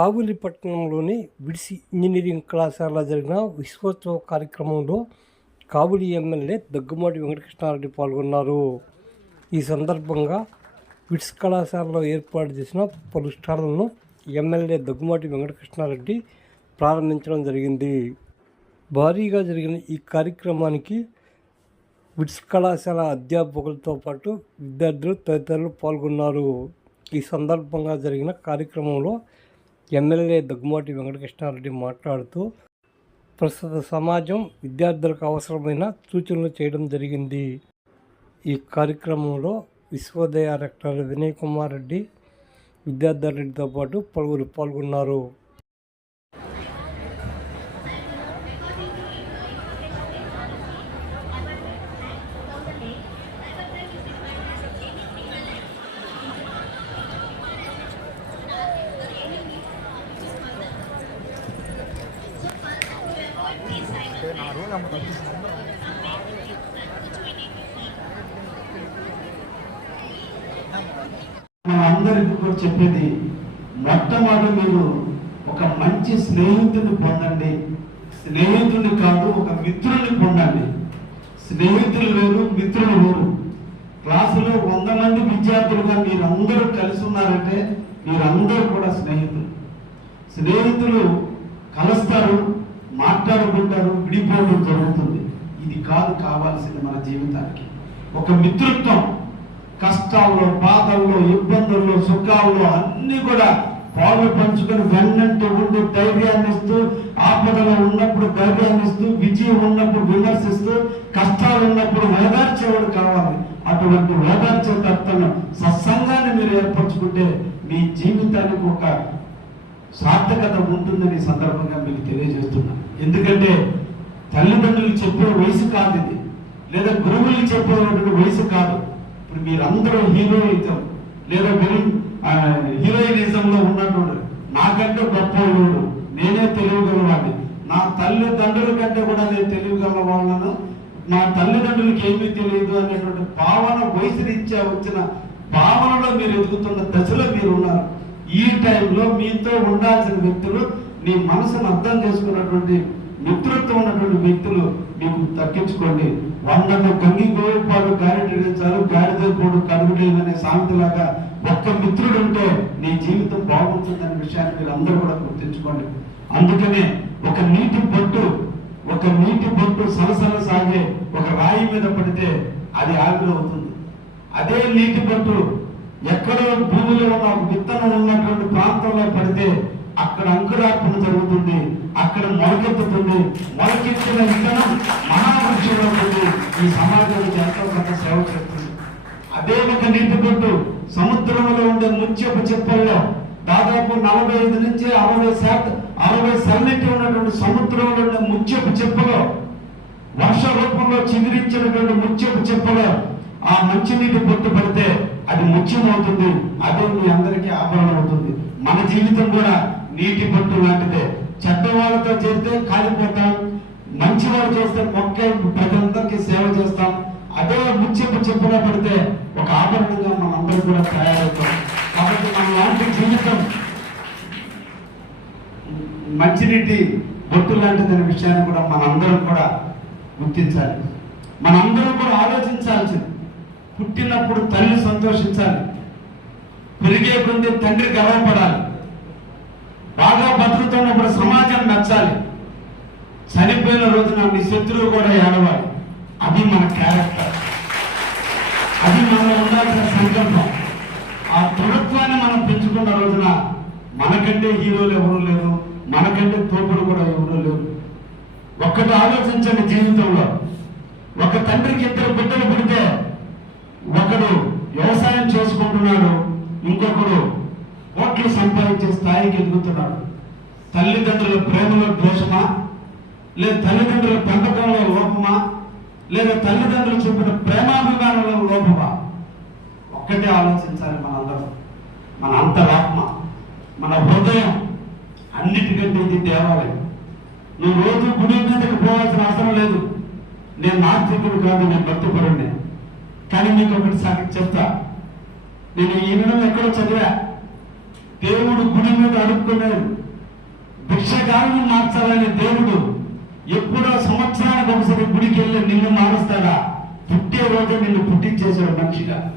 కావులిపట్నంలోని విడిసి engineering కళాశాలలో జరిగిన విశ్వోత్సవ కార్యక్రమంలో కావులి ఎమ్మెల్యే దగ్గుమాటి వెంకటకృష్ణారెడ్డి పాల్గొన్నారు. ఈ సందర్భంగా విడ్స్ కళాశాలలో ఏర్పాటు చేసిన పలు స్టాళ్ళను ఎమ్మెల్యే దగ్గుమాటి వెంకటకృష్ణారెడ్డి ప్రారంభించడం జరిగింది. భారీగా జరిగిన ఈ కార్యక్రమానికి విడ్స్ కళాశాల అధ్యాపకులతో పాటు విద్యార్థులు తదితరులు పాల్గొన్నారు. ఈ సందర్భంగా జరిగిన కార్యక్రమంలో ఎమ్మెల్యే దగ్గుమాటి వెంకటకృష్ణారెడ్డి మాట్లాడుతూ ప్రస్తుత సమాజం విద్యార్థులకు అవసరమైన సూచనలు చేయడం జరిగింది. ఈ కార్యక్రమంలో విశ్వోదయ రెక్టర్ వినయ్ కుమార్ రెడ్డి విద్యార్థులతో పాటు పలువురు పాల్గొన్నారు. అందరికీ కూడా చెప్పేది మొట్టమొదటి మీరు ఒక మంచి స్నేహితుని పొందండి. స్నేహితుని కాదు ఒక మిత్రుని పొందండి. స్నేహితులు వేరు మిత్రులు వేరు. క్లాసులో వంద మంది విద్యార్థులుగా మీరందరూ కలిసి ఉన్నారంటే మీరందరూ కూడా స్నేహితులు. స్నేహితులు కలుస్తారు మాట్లాడుకుంటారు విడిపోరు. ఇది కాదు కావాల్సింది మన జీవితానికి. ఒక మిత్రుత్వం కష్టాల్లో బాధల్లో ఇబ్బందుల్లో సుఖాల్లో అన్ని కూడా పాలు పంచుకొని వెన్నంటూ ఉండి ధైర్యాన్ని ఇస్తూ ఆపదలో ఉన్నప్పుడు ధైర్యాన్ని ఇస్తూ విజయం ఉన్నప్పుడు విమర్శిస్తూ కష్టాలు ఉన్నప్పుడు ఓదార్చేవాడు కావాలి. అటువంటి ఓదార్చే తత్వం సత్సంగాన్ని మీరు ఏర్పరచుకుంటే మీ జీవితానికి ఒక సార్థకత ఉంటుందని సందర్భంగా మీకు తెలియజేస్తున్నాను. ఎందుకంటే తల్లిదండ్రులు చెప్పే వయసు కాదు ఇది. లేదా గురువులు చెప్పేటువంటి వయసు కాదు. ఇప్పుడు మీరందరూ హీరోయిజం లేదా విలన్ హీరోయినిజంలో ఉన్నటువంటి నాకంటే గొప్ప వాడు నేనే తెలియగలవాడిని. నా తల్లిదండ్రుల కంటే కూడా నేను తెలియగలవాళ్ళను నా తల్లిదండ్రులకి ఏమీ తెలియదు అనేటువంటి భావన వయసు రీత్యా వచ్చిన భావనలో మీరు ఎదుగుతున్న దశలో మీరు ఉన్నారు ఈ టైంలో మీతో ఉండాల్సిన వ్యక్తులు నీ మనసును అర్థం చేసుకున్నటువంటి మిత్రత్వం ఉన్నటువంటి వ్యక్తులు మీకు తగ్గించుకోండి. వందకు గంగి గోపాలు గారెడు చాలు గాడిద పోడు కరుగులేదనే సామెతలాగా ఒక్క మిత్రుడు ఉంటే నీ జీవితం బాగుంటుందనే విషయాన్ని మీరు అందరూ కూడా గుర్తించుకోండి. అందుకనే ఒక నీటి బొట్టు ఒక నీటి బొట్టు సలసల సాగే ఒక రాయి మీద పడితే అది ఆవిరవుతుంది అదే నీటి బొట్టు ఎక్కడో భూమిలో ఉన్న విత్తనం ఉన్నటువంటి ప్రాంతంలో పడితే అక్కడ అంకురార్పణ జరుగుతుంది. అక్కడ మొలకెత్తుతుంది. మొలకెత్తిన విత్తనం మహావృక్షంలో ఉంటుంది. ఈ సమాజానికి ఎంతో కొంత సేవ చేస్తుంది. అదే ఒక నీటి బొట్టు సముద్రంలో ఉండే ముత్యపు చెప్పల్లో దాదాపు నలభై ఐదు నుంచి అరవై శాతం అరవై సన్నిటి ఉన్నటువంటి సముద్రంలో ఉండే ముత్యపు చెప్పలో వర్ష రూపంలో చిగురించినటువంటి ముత్యపు చెప్పలో ఆ మంచినీటి పొట్టు పడితే అది ముత్యం అవుతుంది అదే మీ అందరికీ ఆభరణం అవుతుంది మన జీవితం కూడా నీటి పొట్టు లాంటిదే. చెడ్డవాళ్ళతో చేస్తే కాలిపోతాం మంచి వాళ్ళు చేస్తే మొక్కే ప్రజలందరికీ సేవ చేస్తాం. అదే ముచ్చింపు చెప్పులో పడితే ఒక ఆభరణంగా మనందరూ కూడా తయారవుతాం. కాబట్టి మన లాంటి జీవితం మంచినీటి బొట్టు లాంటిదనే విషయాన్ని కూడా మనందరం కూడా గుర్తించాలి. మనందరం కూడా ఆలోచించాల్సింది. పుట్టినప్పుడు తల్లి సంతోషించాలి. పెరిగే కొద్ది తండ్రి గర్వపడాలి. బాగా బతుకుతున్నప్పుడు సమాజం నచ్చాలి. చనిపోయిన రోజున మీ శత్రువు కూడా ఏడవాలి అది మన క్యారెక్టర్ అది మనలో ఉండాల్సిన సంకల్పం. ఆ దృఢత్వాన్ని మనం పెంచుకున్న రోజున మనకంటే హీరోలు ఎవరు లేరు మనకంటే తోపులు కూడా ఎవరు లేరు. ఒక్కటి ఆలోచించండి జీవితంలో. ఒక తండ్రికి ఇద్దరు బిడ్డలు పుడితే ఒకడు వ్యవసాయం చేసుకుంటున్నాడు ఇంకొకడు ఓట్లు సంపాదించే స్థాయికి ఎదుగుతున్నాడు. తల్లిదండ్రుల ప్రేమలో దోషమా లేదా తల్లిదండ్రుల పెంపకంలో లోపమా? లేదా తల్లిదండ్రులు చూపిన ప్రేమాభిమానంలో లోపమా? ఒక్కటే ఆలోచించాలి మనందరం. మన అంతరాత్మ మన హృదయం అన్నిటికంటే ఇది దేవాలయం. నువ్వు రోజు గుడి మీదకి పోవాల్సిన అవసరం లేదు. నేను నాస్తికుడు కాదు నేను భక్తిపరుడిని కానీ నీకు ఒకటి సాగి చెప్తా. నేను ఈ విధంగా ఎక్కడో చదివా. దేవుడు గుడి మీద అడుక్కున్నాడు భిక్షగాలను మార్చాలని దేవుడు ఎప్పుడో సంవత్సరానికి ఒకసారి గుడికి వెళ్ళి నిన్ను మారుస్తాడా? పుట్టే రోజే నిన్ను పుట్టించేశాడు మనిషిగా.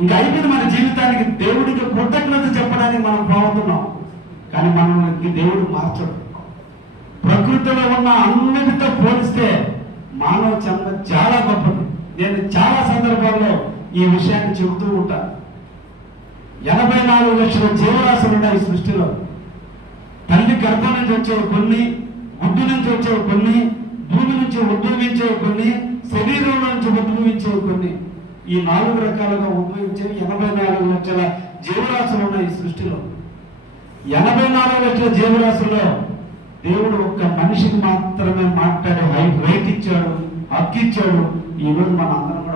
ఇంకా అయిపోయింది మన జీవితానికి. దేవుడికి కృతజ్ఞత చెప్పడానికి మనం పోతున్నాం. కానీ మనల్ని దేవుడు మార్చడు. ప్రకృతిలో ఉన్న అన్నిటితో పోలిస్తే మానవ జన్మ చాలా గొప్పది. నేను చాలా సందర్భాల్లో ఈ విషయాన్ని చెబుతూ ఉంటాను. ఎనభై నాలుగు లక్షల జీవరాశులు ఉన్నాయి సృష్టిలో. తల్లి గర్భం నుంచి వచ్చేవి కొన్ని గుడ్డు నుంచి వచ్చేవి కొన్ని భూమి నుంచి ఉద్భవించేవి కొన్ని శరీరం నుంచి ఉద్భవించేవి కొన్ని. ఈ నాలుగు రకాలుగా ఉద్భవించేవి ఎనభై నాలుగు లక్షల జీవరాశులు ఉన్నాయి ఈ సృష్టిలో. ఎనభై నాలుగు లక్షల జీవరాశుల్లో దేవుడు ఒక్క మనిషికి మాత్రమే మాట్లాడే హై రైట్ ఇచ్చాడు హక్కు ఇచ్చాడు. ఈ మన అందరం కూడా